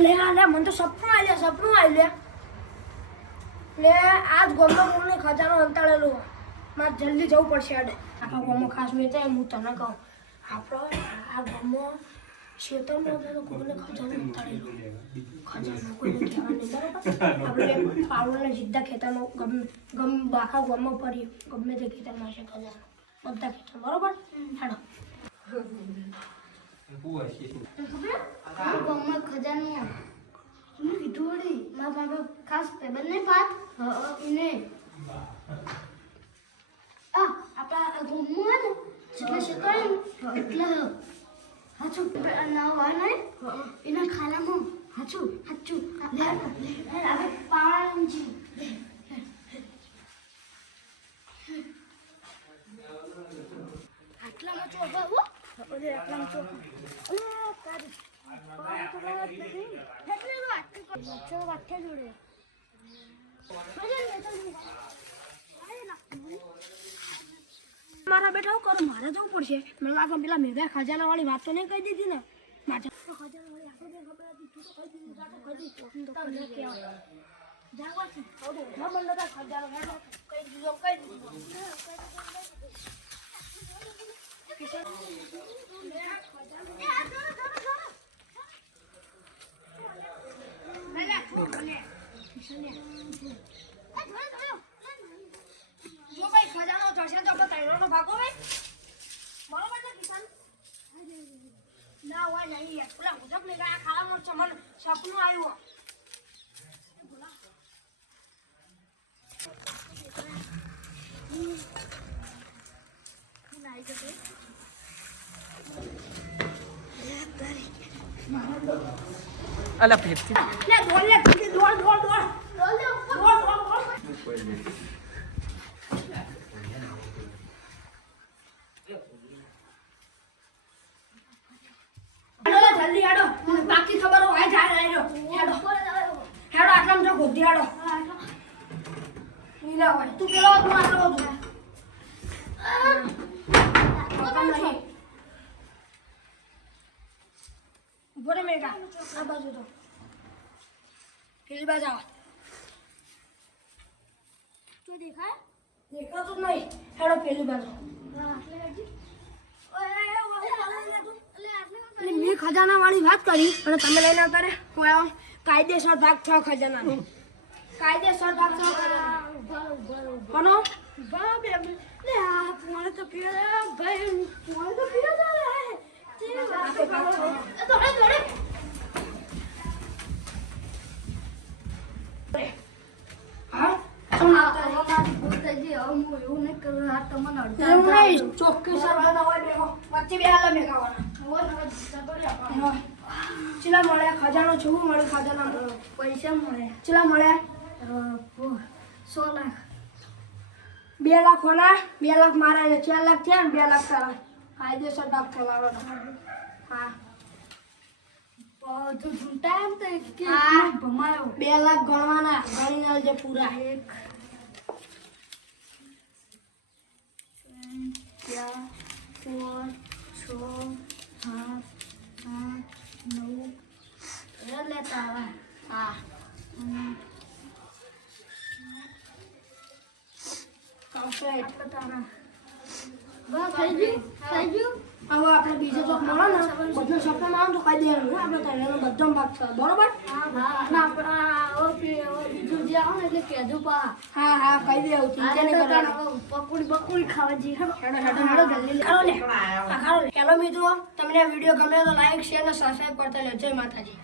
અલે અલે મને તો સપનું આવી લે લે આજ ગોમનો મૂળને ખજાનો અંતાળેલો મારે જલ્દી જવું પડશે અડે આખા ગોમો ખાસ મેં હું તને કહું આપણો આ ગોમો ક્ષેત્રમાં તો ગોમને ખજાનો અંતાળેલો ખજાનો કોઈ કહેવા નહીં બરાબર આપણે પાવડોને સીધા ખેતરમાં ગમ આખા ગોમમાં ફરી ગમે તે ખેતરમાં છે ખજાનો બધા ખેતર બરોબર હેડો ગોમમાં ખજાનો હું કીધું વળી મારા બાબા ખાસ પેબર નહીં પાત એને આપણા ગોમમાં ને જેટલા શેકાય એટલા હાચું ના હોય ને એના ખાલામાં હાચું હવે પાવડા છે આટલામાં ચો હવે આટલામાં ચો મારા બેટા હું કરું મારે જવું પડશે મને લાગે પેલા મેઘા ખજાના વાળી વાત તો નહીં કહી દીધી ને મારે ખજાના વાળી આપણે ખબર હતી તું તો કહી દીધી ખજાનો કહી દીધું જો ભાઈ ખજાનો જશે તો આપણે તૈયારનો ભાગો ભાઈ બરોબર ને કિશન ના હોય નહીં યાર પેલા મુજબ ને આ ખાવામાં છે મને સપનું આવ્યું અલા ફેરથી લે દોડ જલ્દી હેડો બાકી ખબર હોય જાય હેડો આટલામાં જો ગોધી હેડો નીલા હોય તું પેલો તું આટલો ઉભો રે મેઘા આ બાજુ તો પેલી બાજુ આવ તું દેખાય દેખાતું જ નહીં હેડો પેલી બાજુ મેં ખજાના વાળી વાત કરી અને તમે લઈને આવતા રે હું આવ કાયદેસર ભાગ 6 ખજાના કાયદેસર ભાગ 6 કોનો બાબે લે આ મને તો પીડા ભાઈ મને તો પીડા ચોખ્ખી સરવાના હોય બેહો વચ્ચે બે હાલ મેગાવાના ચલા મળ્યા ખજાનો છું મળે ખજાના પૈસા મળે ચલા મળ્યા 100 લાખ 2 લાખ હોના 2 લાખ મારા 4 લાખ થયા ને 2 લાખ તારા કાયદેસર ભાગ થવાનો હા તું ઝૂંટા એમ તો કે ભમાયો 2 લાખ ગણવાના ગણી આવજે પૂરા 1 2 4 6 7 8 9 લેતા હા કમ્પ્લીટ તારા બસ થઈ ગયું હવે આપણે બીજો ચોક મળો ને બધો સપનામાં આવ તો કહી દેવાનું આપણે તને બધો ભાગ છે બરોબર ના આપણા બીજું જે આવે ને એટલે કેજો પા હા કહી દેવું ચિંતા નહીં કરવાની પકોડી ખાવા જઈએ હેડો જલ્દી ખારો લે હેલો મિત્રો તમને આ વિડીયો ગમે તો લાઈક શેર અને સબસ્ક્રાઇબ કરતા લેજો જય માતાજી